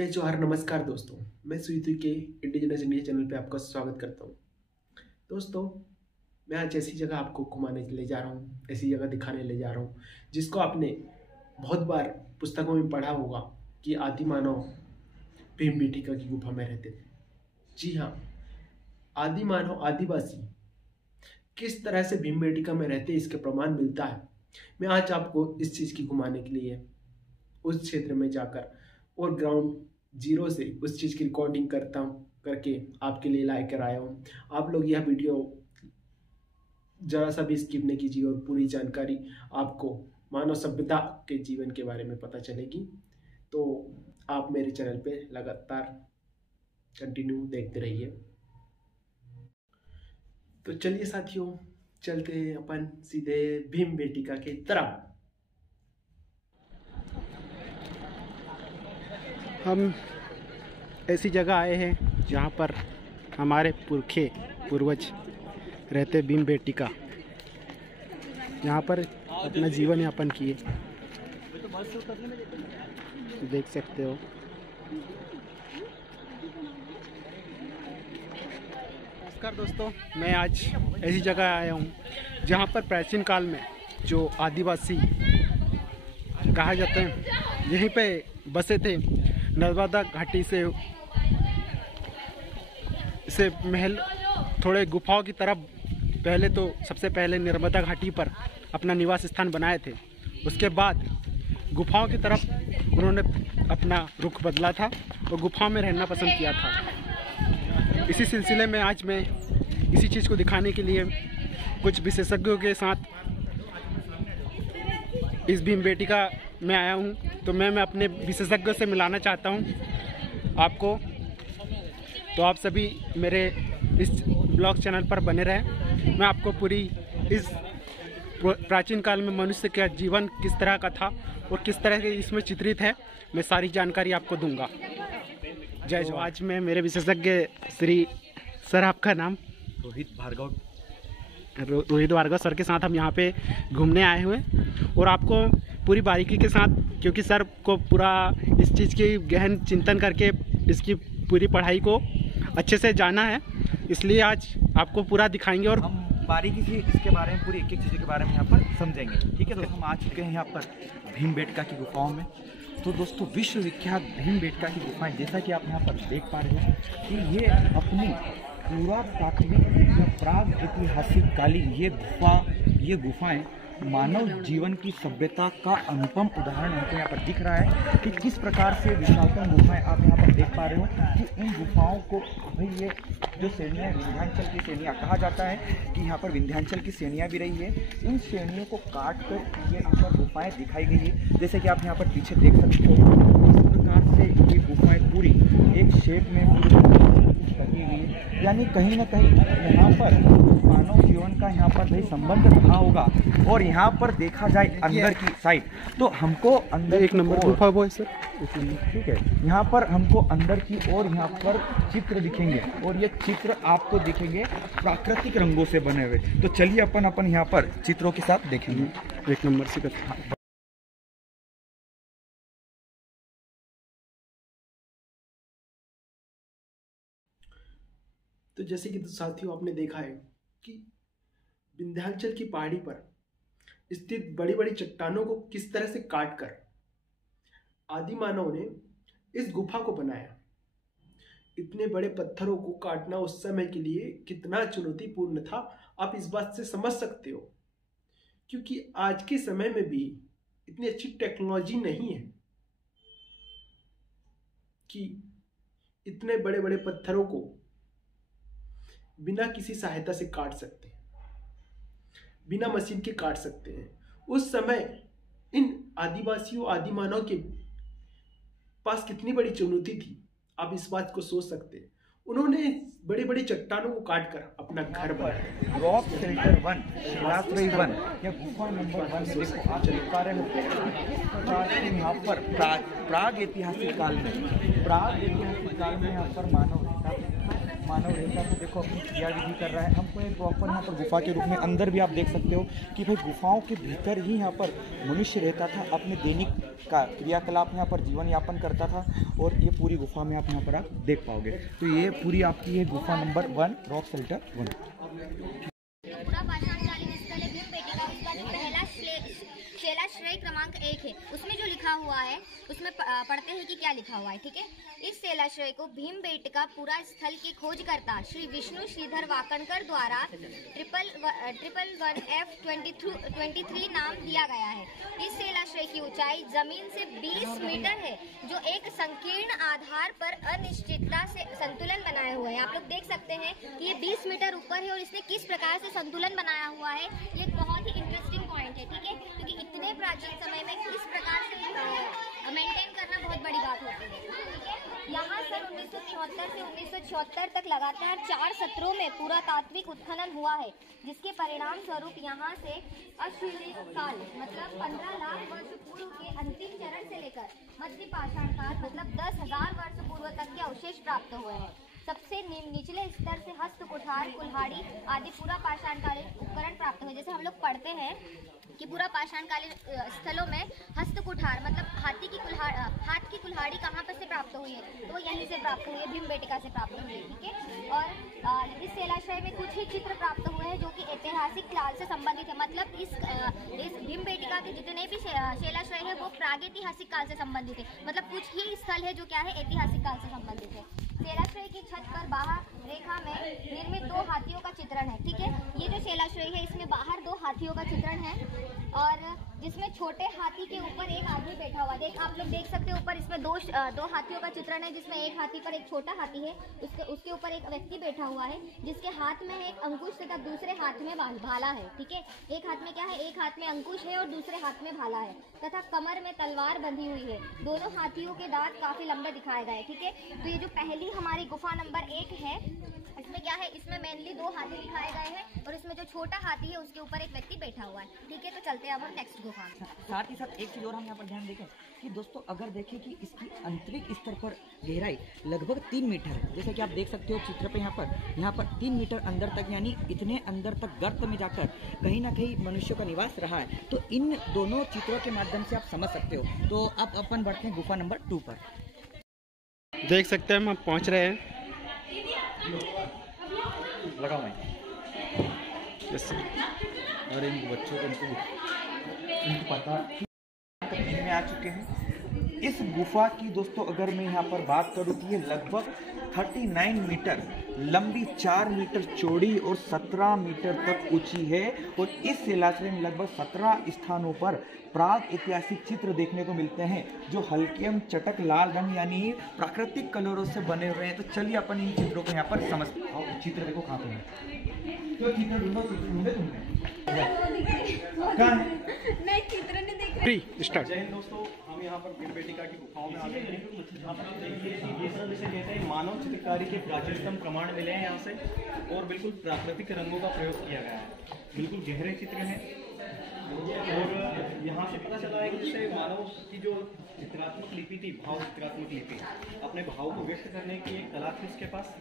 जय जोहार, नमस्कार दोस्तों। मैं सुईतु के इंडिजिनस इंडिया चैनल पे आपका स्वागत करता हूँ। दोस्तों, मैं आज ऐसी जगह आपको घुमाने ले जा रहा हूँ, ऐसी जगह दिखाने ले जा रहा हूँ जिसको आपने बहुत बार पुस्तकों में पढ़ा होगा कि आदि मानव भीमबेटका की गुफा में रहते थे। जी हाँ, आदि मानव आदिवासी किस तरह से भीमबेटका में रहते इसके प्रमाण मिलता है। मैं आज आपको इस चीज़ की घुमाने के लिए उस क्षेत्र में जाकर और ग्राउंड जीरो से उस चीज़ की रिकॉर्डिंग करके आपके लिए ला कर आया हूँ। आप लोग यह वीडियो ज़रा सा भी स्किप नहीं कीजिए और पूरी जानकारी आपको मानव सभ्यता के जीवन के बारे में पता चलेगी। तो आप मेरे चैनल पे लगातार कंटिन्यू देखते रहिए। तो चलिए साथियों, चलते हैं अपन सीधे भीमबेटका की तरफ। हम ऐसी जगह आए हैं जहाँ पर हमारे पूर्वज रहते भीमबेटका, यहाँ पर अपना जीवन यापन किए, देख सकते हो। नमस्कार दोस्तों, मैं आज ऐसी जगह आया हूँ जहाँ पर प्राचीन काल में जो आदिवासी कहा जाते हैं यहीं पे बसे थे। नर्मदा घाटी से महल थोड़े गुफाओं की तरफ सबसे पहले नर्मदा घाटी पर अपना निवास स्थान बनाए थे। उसके बाद गुफाओं की तरफ उन्होंने अपना रुख बदला था और गुफाओं में रहना पसंद किया था। इसी सिलसिले में आज मैं इसी चीज़ को दिखाने के लिए कुछ विशेषज्ञों के साथ इस भीमबेटका में आया हूँ। तो मैं अपने विशेषज्ञों से मिलाना चाहता हूँ आपको। तो आप सभी मेरे इस ब्लॉग चैनल पर बने रहें। मैं आपको पूरी इस प्राचीन काल में मनुष्य का जीवन किस तरह का था और किस तरह के इसमें चित्रित है, मैं सारी जानकारी आपको दूंगा। जय जो। आज मैं मेरे विशेषज्ञ श्री सर, आपका नाम? रोहित भार्गव सर के साथ हम यहाँ पे घूमने आए हुए हैं और आपको पूरी बारीकी के साथ, क्योंकि सर को पूरा इस चीज़ की गहन चिंतन करके इसकी पूरी पढ़ाई को अच्छे से जाना है, इसलिए आज आपको पूरा दिखाएंगे और हम बारीकी से इसके बारे में पूरी एक चीज़ के बारे में यहाँ पर समझेंगे। ठीक है, तो हम आ चुके हैं यहाँ पर भीमबेटका की गुफाओं में। तो दोस्तों, विश्व विख्यात भीमबेटका की गुफाएं, जैसा कि आप यहाँ पर देख पा रहे हैं कि ये अपनी पूरा प्राथमिक प्राग ऐतिहासिक कालीन ये गुफाएं मानव जीवन की सभ्यता का अनुपम उदाहरण हमको यहाँ पर दिख रहा है कि किस प्रकार से विशालतम गुफाएं आप यहाँ पर देख पा रहे हो कि इन गुफाओं को भाई ये जो श्रेणियाँ विंध्याचल की श्रेणियाँ कहा जाता है कि यहाँ पर विंध्याचल की श्रेणियाँ भी रही है। इन श्रेणियों को काट कर ये यहाँ पर गुफाएँ दिखाई गई है। जैसे कि आप यहाँ पर पीछे देख सकते हो, इस प्रकार से ये गुफाएँ पूरी एक शेप में लगी हुई है, यानी कहीं ना कहीं यहाँ पर मानव जीवन का यहाँ पर भाई संबंध रहा होगा। और यहाँ पर देखा जाए अंदर की साइड, तो हमको अंदर एक नंबर गुफा वो है सर, ठीक है, यहाँ पर हमको अंदर की ओर यहाँ पर चित्र दिखेंगे और ये चित्र आपको दिखेंगे प्राकृतिक रंगों से बने हुए। तो चलिए अपन यहाँ पर चित्रों के साथ देखेंगे। एक नंबर से कथा। तो जैसे कि साथियों, आपने देखा है कि विंध्याचल की पहाड़ी पर स्थित बड़ी बड़ी चट्टानों को किस तरह से काटकर आदि मानव ने इस गुफा को बनाया। इतने बड़े पत्थरों को काटना उस समय के लिए कितना चुनौतीपूर्ण था, आप इस बात से समझ सकते हो, क्योंकि आज के समय में भी इतनी अच्छी टेक्नोलॉजी नहीं है कि इतने बड़े बड़े पत्थरों को बिना किसी सहायता से काट सकते हैं, बिना मशीन के काट सकते हैं। उस समय इन आदिवासियों आदि मानव के पास कितनी बड़ी चुनौती थी, आप इस बात को सोच सकते हैं। उन्होंने बड़ी बड़ी चट्टानों को काटकर अपना घर बनाया। रॉक शेल्टर 1, शिलाश्रय 1 या गुफा नंबर 1 में देखो आप देख पा रहे हो यहाँ पर प्राग ऐतिहासिक काल में यहाँ पर मानव रहता था। मानव रहता था, देखो अपनी क्रिया विधि कर रहा है। हमको एक प्रॉपर यहाँ पर गुफा के रूप में अंदर भी आप देख सकते हो कि भाई गुफाओं के भीतर ही यहाँ पर मनुष्य रहता था, अपने दैनिक का क्रियाकलाप यहाँ पर जीवन यापन करता था। और ये पूरी गुफा में आप यहाँ पर आप देख पाओगे। तो ये पूरी आपकी ये गुफा नंबर 1 रॉक शेल्टर 1। पूरा पाषाणकालीन स्थल है भीमबेटका। उसका जो पहला शिलाश्रय क्रमांक 1 है, उसमें जो लिखा हुआ है उसमें पढ़ते हैं कि क्या लिखा हुआ है। ठीक है, इस शिलाश्रय को भीमबेटका पूरा स्थल की खोजकर्ता श्री विष्णु श्रीधर वाकणकर द्वारा 1111F23 नाम दिया गया है। इस शिलाश्रय की ऊंचाई जमीन से 20 मीटर है, जो एक संकीर्ण आधार पर अनिश्चितता से संतुलन बनाए हुआ है। आप लोग देख सकते हैं कि ये 20 मीटर ऊपर है और इसने किस प्रकार से संतुलन बनाया हुआ है। ये बहुत ही इंटरेस्टिंग पॉइंट है। ठीक है, क्योंकि इतने प्राचीन समय में इस प्रकार से मेंटेन करना बहुत बड़ी बात होती है। ठीक है, यहाँ सन 1974 से 1976 तक लगातार 4 सत्रों में पुरातात्विक उत्खनन हुआ है, जिसके परिणाम स्वरूप यहाँ से अशिलालिक काल मतलब 15 लाख वर्ष पूर्व के अंतिम चरण से लेकर मध्य पाषाण काल मतलब 10,000 वर्ष पूर्व तक के अवशेष प्राप्त हुए हैं। सबसे निचले स्तर से हस्त कुठार, कुल्हाड़ी आदि पूरा पाषाणकालीन उपकरण प्राप्त हुए। जैसे हम लोग पढ़ते हैं कि पूरा पाषाणकालीन स्थलों में हस्त कुठार मतलब हाथ की कुल्हाड़ी कहाँ पर से प्राप्त हुई है, तो वो यहीं से प्राप्त हुई है, भीमबेटका से प्राप्त हुई है। ठीक है, और इस शिलाश्रय में कुछ ही चित्र प्राप्त हुए हैं जो कि ऐतिहासिक काल से संबंधित है। मतलब इस भीमबेटका के जितने भी शिलाश्रय है वो प्रागैतिहासिक काल से संबंधित है। मतलब कुछ ही स्थल है जो क्या है, ऐतिहासिक काल से संबंधित है। शिलाश्रय की छत पर बाहर रेखा में निर्मित 2 हाथियों का चित्रण है। ठीक है, ये जो शिलाश्रय है इसमें बाहर 2 हाथियों का चित्रण है और जिसमें छोटे हाथी के ऊपर एक आदमी बैठा हुआ है। आप लोग देख सकते हो ऊपर इसमें दो हाथियों का चित्रण है, जिसमें एक हाथी पर एक छोटा हाथी है, उसके ऊपर एक व्यक्ति बैठा हुआ है जिसके हाथ में है एक अंकुश तथा दूसरे हाथ में भाला है। ठीक है, एक हाथ में क्या है, एक हाथ में अंकुश है और दूसरे हाथ में भाला है तथा कमर में तलवार बंधी हुई है। दोनों हाथियों के दांत काफी लंबे दिखाए गए। ठीक है, तो ये जो पहली हमारी गुफा नंबर 1 है इसमें क्या है, इसमें मेनली 2 हाथी दिखाए गए हैं और इसमें जो छोटा हाथी है उसके ऊपर एक व्यक्ति बैठा हुआ है। ठीक है, तो चलते हैं अब हम नेक्स्ट गुफा में। साथ ही साथ एक चीज़ और हम यहाँ पर ध्यान देखें कि दोस्तों अगर देखें कि इसकी आंतरिक स्तर पर गहराई लगभग 3 मीटर है। जैसे कि आप देख सकते हो चित्र पे यहाँ पर 3 मीटर अंदर तक, यानी इतने अंदर तक गर्त में जाकर कहीं ना कहीं मनुष्यों का निवास रहा है। तो इन दोनों चित्रों के माध्यम से आप समझ सकते हो। तो अब अपन बढ़ते हैं गुफा नंबर 2 पर। देख सकते हैं हम पहुँच रहे हैं। लगाओ मैं यस सर। और इन बच्चों को इनको पता में आ चुके हैं। इस गुफा की दोस्तों अगर मैं यहाँ पर बात करूँ तो ये लगभग 39 मीटर लंबी, 4 मीटर चौड़ी और 17 मीटर तक ऊंची है। और इस शिलाश्रय में लगभग 17 स्थानों पर प्राग ऐतिहासिक चित्र देखने को मिलते हैं जो हल्के एवं चटक लाल रंग यानी प्राकृतिक कलरों से बने हुए हैं। तो चलिए अपन इन चित्रों को यहाँ पर समझते हैं। चित्र देखो कहाँ पे है, तो चित्र ढूंढो तुमने कहाँ है? नहीं, चित्र नहीं देख फ्री स्टार्ट। जय हिंद दोस्तों, हम यहाँ पर भीमबेटका की गुफाओं में आ गए हैं। यहाँ पर आप देखिए ये सब जिसे कहते हैं मानव चित्रकारी के प्राचीनतम प्रमाण मिले हैं यहाँ से, और बिल्कुल प्राकृतिक रंगों का प्रयोग किया गया है। बिल्कुल गहरे चित्र हैं और यहाँ से पता चला है कि जैसे मानव की जो चित्रात्मक लिपि थी, भाव चित्रात्मक लिपि, अपने भाव को व्यक्त करने की एक कला थी उसके पास।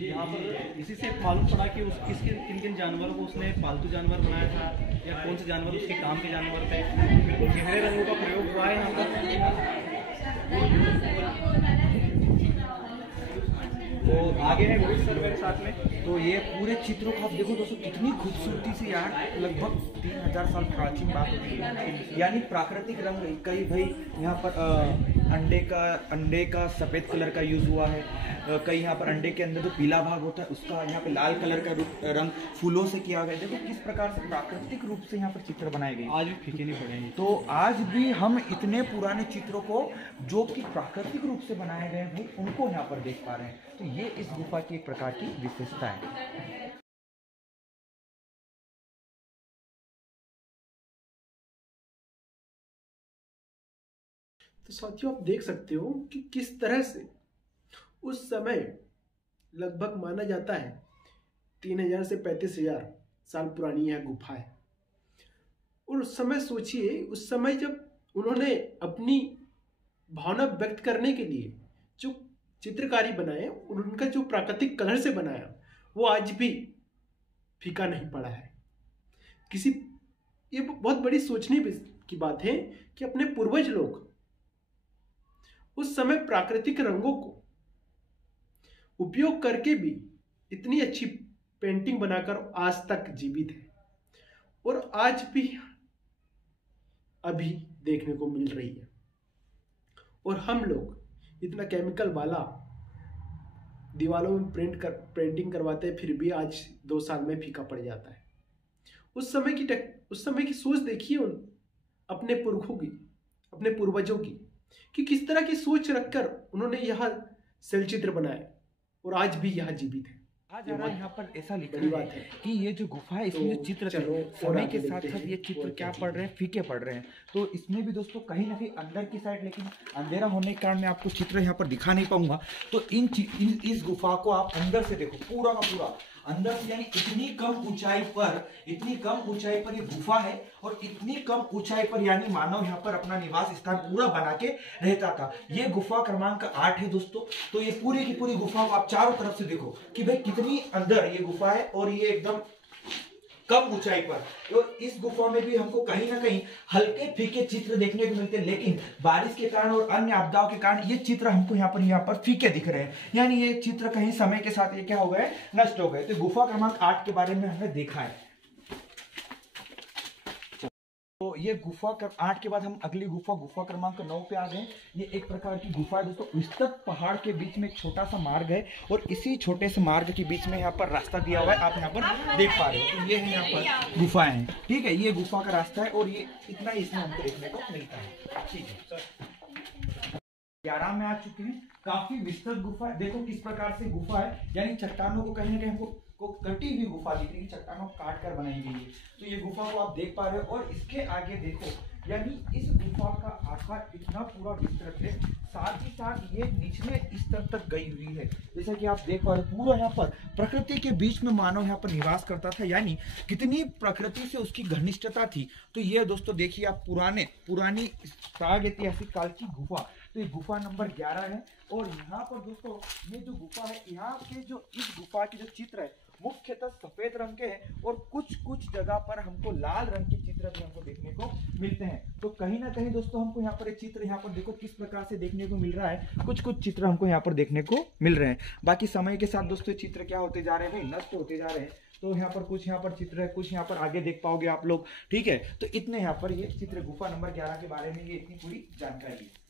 यहाँ पर इसी से मालूम पड़ा कि किन किन जानवरों को उसने पालतू जानवर बनाया था या कौन से जानवर उसके काम के जानवर थे। बिल्कुल गहरे रंगों का प्रयोग हुआ है यहाँ पर। तो आगे है रोहित सर मेरे साथ में। तो ये पूरे चित्रों को आप देखो दोस्तों कितनी खूबसूरती से यार, लगभग 3000 साल प्राचीन बात होती है। यानी प्राकृतिक रंग कई भाई यहाँ पर अंडे का सफ़ेद कलर का यूज़ हुआ है। कई यहाँ पर अंडे के अंदर जो पीला भाग होता है उसका यहाँ पे लाल कलर का रंग फूलों से किया गया है। देखो किस प्रकार से प्राकृतिक रूप से यहाँ पर चित्र बनाए गए, आज भी फीके नहीं पड़ेंगे। तो आज भी हम इतने पुराने चित्रों को जो कि प्राकृतिक रूप से बनाए गए हैं उनको यहाँ पर देख पा रहे हैं। तो ये इस गुफा की एक प्रकार की विशेषता है। तो साथियों आप देख सकते हो कि किस तरह से उस समय लगभग माना जाता है 3000 से 35,000 साल पुरानी यह गुफा है। और उस समय सोचिए, उस समय जब उन्होंने अपनी भावना व्यक्त करने के लिए जो चित्रकारी बनाए और उनका जो प्राकृतिक कलर से बनाया वो आज भी फीका नहीं पड़ा है। ये बहुत बड़ी सोचने की बात है कि अपने पूर्वज लोग उस समय प्राकृतिक रंगों को उपयोग करके भी इतनी अच्छी पेंटिंग बनाकर आज तक जीवित है और आज भी अभी देखने को मिल रही है। और हम लोग इतना केमिकल वाला दीवारों में पेंटिंग करवाते हैं, फिर भी आज 2 साल में फीका पड़ जाता है। उस समय की सोच देखिए अपने पुरखों की, अपने पूर्वजों की, कि किस तरह की सोच रखकर उन्होंने यह शैलचित्र बनाए और आज भी यह जीवित है। आज यहाँ पर ऐसा लिखा बड़ी है बात है कि ये जो गुफा है इसमें जो चित्र थे समय के साथ साथ ये चित्र क्या पड़ रहे हैं, फीके पड़ रहे हैं। तो इसमें भी दोस्तों कहीं ना कहीं अंदर की साइड, लेकिन अंधेरा होने के कारण मैं आपको चित्र यहाँ पर दिखा नहीं पाऊंगा। तो इस गुफा को आप अंदर से देखो, पूरा का पूरा अंदर से, यानी इतनी कम ऊंचाई पर ये गुफा है और इतनी कम ऊंचाई पर यानी मानव यहाँ पर अपना निवास स्थान पूरा बना के रहता था। ये गुफा क्रमांक 8 है दोस्तों। तो ये पूरी की पूरी गुफा को आप चारों तरफ से देखो कि भाई कितनी अंदर ये गुफा है और ये एकदम कम ऊंचाई पर। तो इस गुफा में भी हमको कहीं ना कहीं हल्के फीके चित्र देखने को मिलते हैं, लेकिन बारिश के कारण और अन्य आपदाओं के कारण ये चित्र हमको यहाँ पर फीके दिख रहे हैं, यानी ये चित्र कहीं समय के साथ ये क्या हो गए, नष्ट हो गए। तो गुफा क्रमांक 8 के बारे में हमने देखा है। तो ये गुफा 8 के बाद हम अगली गुफा क्रमांक 9 पे आ गए। ये एक प्रकार की गुफा है दोस्तों। विस्तृत पहाड़ के बीच में एक छोटा सा मार्ग है और इसी छोटे से मार्ग के बीच में यहाँ पर रास्ता दिया हुआ है, आप यहाँ पर देख पा रहे हो। तो ये है यहाँ पर गुफाएं हैं, ठीक है। ये गुफा का रास्ता है और ये इतना ही इसमें हमको देखने को मिलता है, ठीक है। 11 में आ चुके हैं। काफी विस्तृत गुफा है, देखो किस प्रकार से गुफा है, यानी चट्टानों को कहीं ना कहीं हमको कटी हुई गुफा दिख रही है, चट्टानों को काट कर बनाई गई है। तो ये गुफा को आप देख पा रहे हो और इसके आगे देखो, यानी इस गुफा का आकार इतना पूरा विस्तृत है, साथ ही साथ ये निचले स्तर तक गई हुई है। जैसा कि आप देख पा रहे हो, पूरा यहाँ पर प्रकृति के बीच में मानव यहाँ पर निवास करता था, यानी कितनी प्रकृति से उसकी घनिष्ठता थी। तो ये दोस्तों देखिए आप पुरानी प्राग ऐतिहासिक काल की गुफा। तो ये गुफा नंबर 11 है और यहाँ पर दोस्तों ये जो गुफा है, यहाँ के जो इस गुफा के जो चित्र है मुख्यतः सफेद रंग के हैं और कुछ जगह पर हमको लाल रंग के चित्र भी हमको देखने को मिलते हैं। तो कहीं ना कहीं दोस्तों हमको यहाँ पर एक चित्र यहाँ पर देखो किस प्रकार से देखने को मिल रहा है, कुछ चित्र हमको यहाँ पर देखने को मिल रहे हैं। बाकी समय के साथ दोस्तों चित्र क्या होते जा रहे हैं, नष्ट होते जा रहे हैं। तो यहाँ पर कुछ यहाँ पर चित्र है, कुछ यहाँ पर आगे देख पाओगे आप लोग, ठीक है। तो इतने यहाँ पर ये चित्र गुफा नंबर 11 के बारे में ये इतनी पूरी जानकारी है।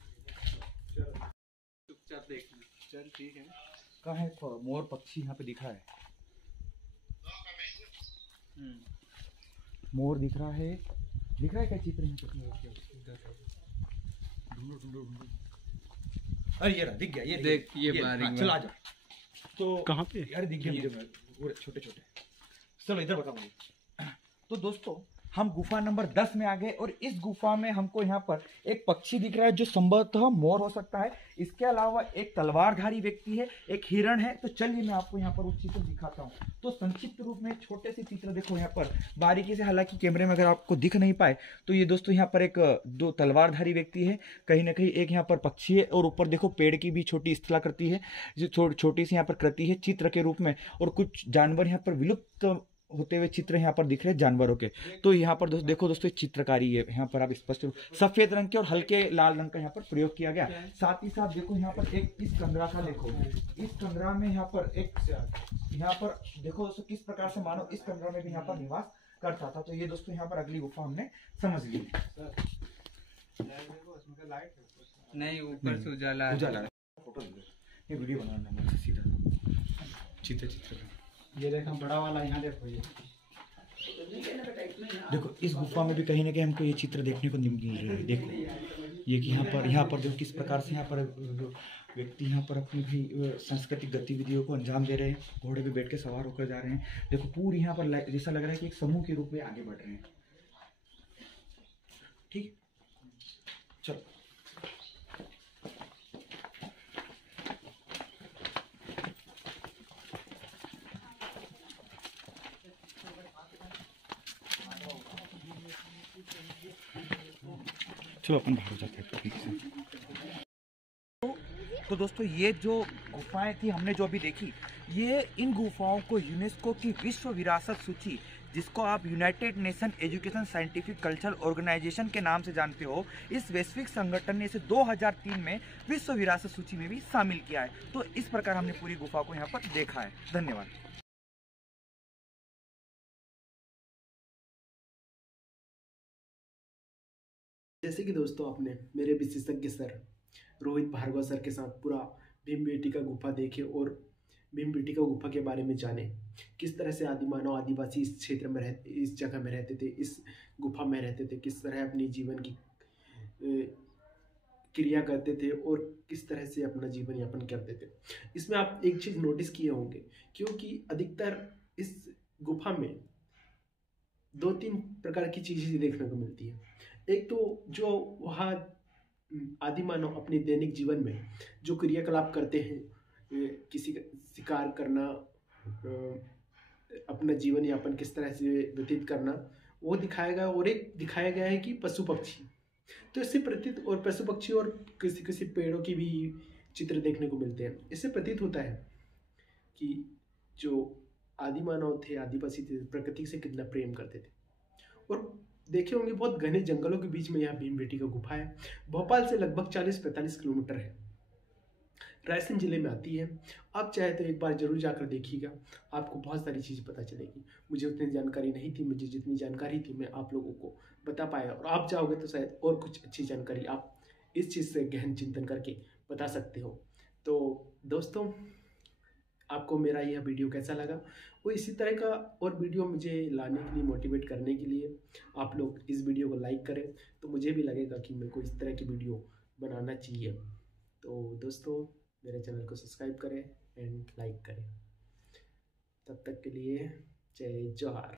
चल ठीक है। कहाँ है मोर पक्षी यहाँ पे दिख रहा है, मोर दिख रहा है क्या चित्र यहाँ पे? ढूंढो। अरे ये रहा, दिख गया, ये देख, ये बारीक चला जा। तो कहाँ पे यार दिख गया मुझे, छोटे। चलो इधर बताओ मुझे। तो दोस्तों हम गुफा नंबर 10 में आ गए और इस गुफा में हमको यहाँ पर एक पक्षी दिख रहा है जो संभवतः मोर हो सकता है। इसके अलावा एक तलवारधारी व्यक्ति है, एक हिरण है। तो चलिए मैं आपको यहाँ पर वो चित्र दिखाता हूँ। तो संक्षिप्त रूप में छोटे से चित्र देखो यहाँ पर बारीकी से, हालांकि कैमरे में अगर आपको दिख नहीं पाए तो ये दोस्तों यहाँ पर एक 2 तलवारधारी व्यक्ति है, कहीं ना कहीं एक यहाँ पर पक्षी है और ऊपर देखो पेड़ की भी छोटी स्थलाकृति है, जो छोटी सी यहाँ पर कृति है चित्र के रूप में, और कुछ जानवर यहाँ पर विलुप्त होते हुए चित्र यहाँ पर दिख रहे हैं जानवरों के। तो यहाँ पर देखो दोस्तों चित्रकारी है, यहाँ पर आप स्पष्ट सफेद रंग के और हल्के लाल रंग का यहाँ पर प्रयोग किया गया। साथ ही साथ देखो यहाँ पर एक इस कमरा का देखो, इस कमरा में यहाँ पर देखो दोस्तों किस प्रकार से मानो इस कमरा में भी यहाँ पर निवास करता था। तो ये दोस्तों यहाँ पर अगली गुफा हमने समझ ली। नहीं, ऊपर से उजाला फोटो ये वीडियो बनाना सीधा चित्र ये देखो बड़ा वाला, यहाँ देखो ये देखो इस गुफा में भी कहीं ना कहीं हमको ये चित्र देखने को मिल रहे हैं। देखो ये कि यहाँ पर देखो किस प्रकार से यहाँ पर व्यक्ति यहाँ पर अपनी भी सांस्कृतिक गतिविधियों को अंजाम दे रहे हैं, घोड़े पे बैठ के सवार होकर जा रहे हैं। देखो पूरी यहाँ पर जैसा लग रहा है कि एक समूह के रूप में आगे बढ़ रहे हैं, ठीक। चलो अपन बाहर जाते हैं। तो दोस्तों ये जो गुफाएं थी हमने जो अभी देखी, ये इन गुफाओं को यूनेस्को की विश्व विरासत सूची, जिसको आप united nation education scientific cultural organisation के नाम से जानते हो, इस वैश्विक संगठन ने इसे 2003 में विश्व विरासत सूची में भी शामिल किया है। तो इस प्रकार हमने पूरी गुफा को यहाँ पर देखा है। धन्यवाद। जैसे कि दोस्तों आपने मेरे विशेषज्ञ सर रोहित भार्गव सर के साथ पूरा भीमबेटका गुफा देखे और भीमबेटका गुफा के बारे में जाने, किस तरह से आदिमानव आदिवासी इस क्षेत्र में रहते, इस जगह में रहते थे, इस गुफा में रहते थे, किस तरह अपनी जीवन की क्रिया करते थे और किस तरह से अपना जीवन यापन करते थे। इसमें आप एक चीज़ नोटिस किए होंगे, क्योंकि अधिकतर इस गुफा में 2-3 प्रकार की चीज़ें देखने को मिलती है। एक तो जो वहाँ आदिमानव अपने दैनिक जीवन में जो क्रियाकलाप करते हैं, किसी का शिकार करना, अपना जीवन यापन किस तरह से व्यतीत करना, वो दिखाया गया। और एक दिखाया गया है कि पशु पक्षी, तो इससे प्रतीत, और पशु पक्षी और किसी किसी पेड़ों की भी चित्र देखने को मिलते हैं। इससे प्रतीत होता है कि जो आदिमानव थे, आदिवासी थे, प्रकृति से कितना प्रेम करते थे। और देखे होंगे बहुत घने जंगलों के बीच में यहाँ भीमबेटका गुफा है। भोपाल से लगभग 40-45 किलोमीटर है, रायसेन जिले में आती है। आप चाहे तो एक बार जरूर जाकर देखिएगा, आपको बहुत सारी चीज़ पता चलेगी। मुझे उतनी जानकारी नहीं थी, मुझे जितनी जानकारी थी मैं आप लोगों को बता पाया, और आप जाओगे तो शायद और कुछ अच्छी जानकारी आप इस चीज़ से गहन चिंतन करके बता सकते हो। तो दोस्तों, आपको मेरा यह वीडियो कैसा लगा, वो इसी तरह का और वीडियो मुझे लाने के लिए, मोटिवेट करने के लिए आप लोग इस वीडियो को लाइक करें, तो मुझे भी लगेगा कि मेरे को इस तरह की वीडियो बनाना चाहिए। तो दोस्तों, मेरे चैनल को सब्सक्राइब करें एंड लाइक करें। तब तक के लिए जय जोहार।